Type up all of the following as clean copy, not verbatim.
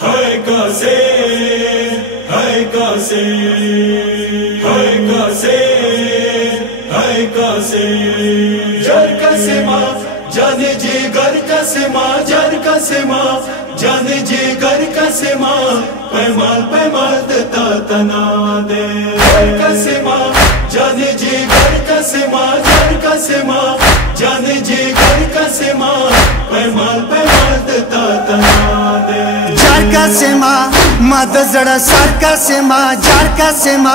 हाय कासे हाय कासे हाय कासे हाय कासे जर कसे मा जाने जी घर कसे मा जर कसे मा जाने जी घर कसे मा पैमाल देता तना दे कसे मा जाने जी घर कसे मा जर कसे मा जाने जी घर कसे मा पैमाल देता तना दे सेमा मद जड़ सारका सेमा जारका सेमा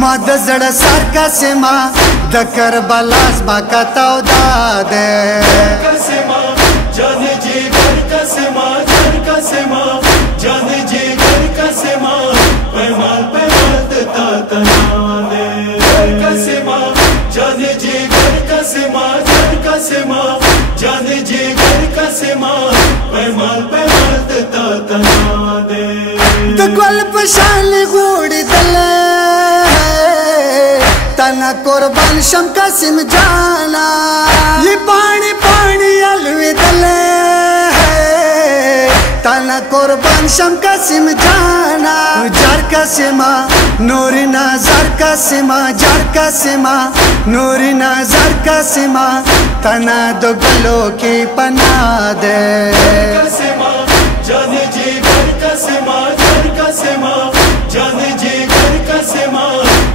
मद जड़ सारका सेमा दकर बलास बाका तौदा दे सेमा जाने जी घर का सेमा जर का सेमा जाने जी घर का सेमा पैमाल देता तना दे का सेमा जाने जी घर का सेमा जर का सेमा जाने जी घर का सेमा पैमाल देता तना दे दगल पशाल गोड़ी दले तना कुर्बान शम कासिम जाना ये पानी पानी अलवे दले तना कुर्बान शम कासिम जाना जार का सेमा नूरी नजर का सेमा जार का सेमा नूरी नजर का सेमा तना दगलो की पना दे जाने जी घर का सेमा जर का सेमा जाने जी घर का सेमा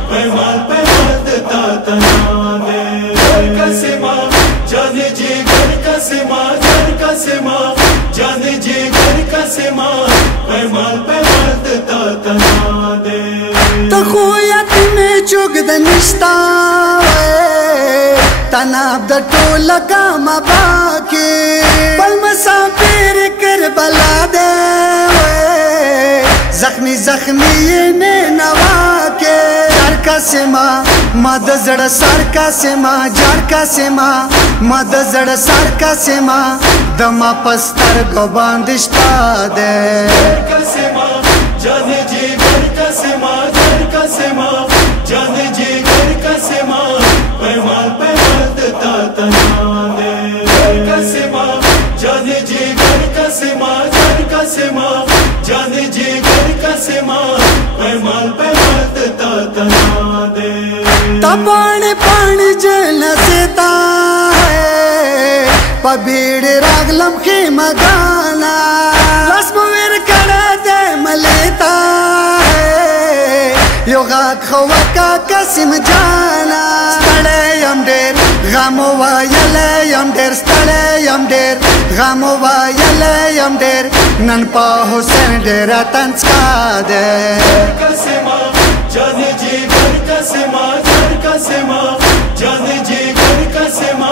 पैमाल देता तना दे का सेमा जाने जी घर का सेमा जर का सेमा जाने जी घर का सेमा पैमाल देता तना दे तो खोया तुम्हें चुगद निश्ता तनाब द टोला का बाकी पल मसाफिर कर बला दे जख्मी जख्मी ये ने नवा के जार का सेमा मद जड़ सार का सेमा जार का सेमा मद जड़ सार का सेमा दमा पस्तर को बांधिश्ता दे का सेमा जाने जी घर का सेमा जर का सेमा जाने जी घर का सेमा पैमाल देता तना दे का सेमा जाने जी घर का सेमा जर का सेमा जाने जी घर का सेमा पैमाल देता तना दे पानी पानी जल सेता है पबीड़ रागलम के मगाना लस्मवीर कड़ा दे मलेता है योगा खवा का कसिम जाना stale yam der gamova yale yam der stale yam der gamova yale yam der nan pa Hussein der tanska de kasema जाने जी घर का सेमा जर का सेमा जाने जी घर का सेमा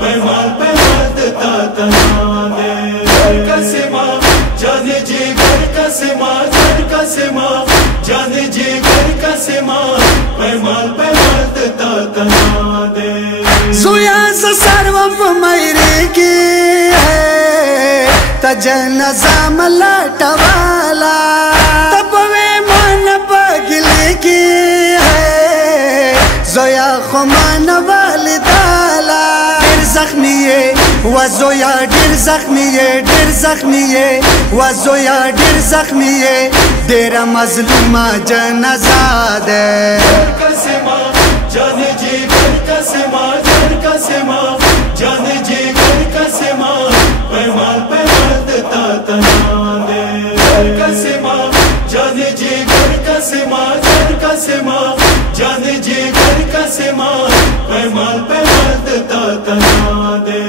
पैमाल देता तना दे का सेमा जाने जी घर का सेमा जर का सेमा जाने जी घर का सेमा पैमाल देता तना दे सोया सर्वम मेरे की है तजन जामला टवाला तपवे मन पगले की है जोया खुमान वालिदाला दिल जख्मी है वजोया दिल जख्मी है दिल जख्मी है वजोया दिल जख्मी है तेरा मजलूमा जनाजा दे कसेमा जाने जी घर का सेमा जर का सेमा जाने जी घर का सेमा पैमाल देता तना दे कसेमा जाने जी घर का सेमा जर का सेमा जाने जी घर का सेमा पैमाल देता तना दे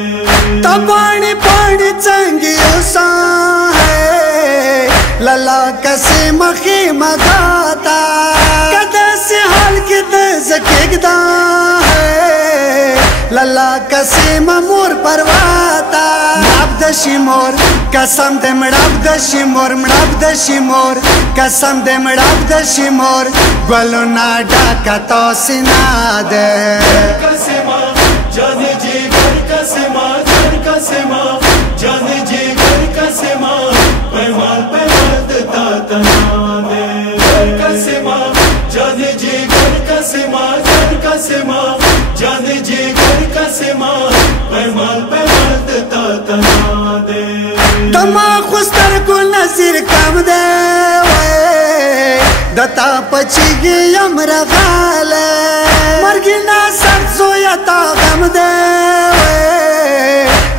पानी पानी चंगी उसा है लला कसे मखी मगाता कदा से हाल के दजकेगदा है लला कसे ममूर परवाता मड़ाब शिमोर कसम दे मड़ाब शिमोर मड़ाब शिमोर कसम दे मड़ाब शिमोर गोलो ना डाका तो सिना दे कसेमा जाने जी घर का सेमा जर का सेमा जाने जी घर का सेमा पैमाल देता तना दे का सेमा जाने जी घर का सेमा जर का सेमा जाने जी घर का सेमा पैमाल देता तना दे दमा खुस्तर को नजर कम दे दता पचिगी यमरा गाले मर्गिना सरसो यता गम दे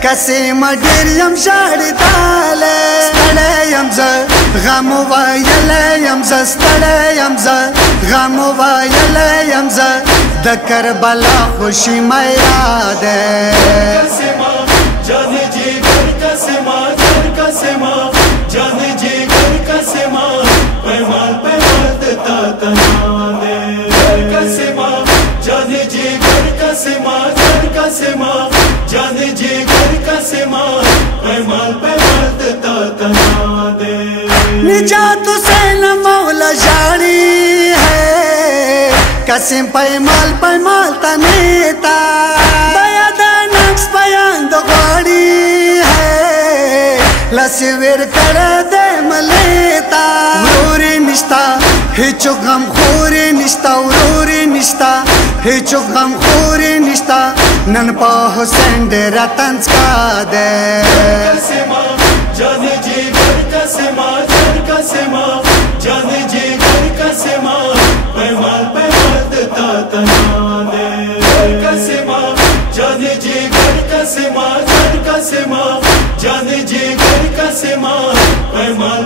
कसे मडर यम शाड़ी ताले stale yam za gamo va yale yam za stale yam za gamo va yale yam za da Karbala khushi mayade kasema jane jigar kasema jar kasema jane jigar kasema paymal deta tanade kasema jane jigar kasema jar kasema jane jigar kasema paymal deta tanade निजात हुसैन मौला जानी है कसम पैमाल तनेता दया नक्स बयान दगाड़ी है लसवेर कर दे मलेता उरोरे निस्ता हिचो गम खोरे निस्ता उरोरे निस्ता हिचो गम खोरे निस्ता नन पा हुसैन दे रतन का दे kasema jane jigar kasema jar kasema jane jigar kasema paymal deta tanade kasema jane jigar kasema jar kasema jane jigar kasema paymal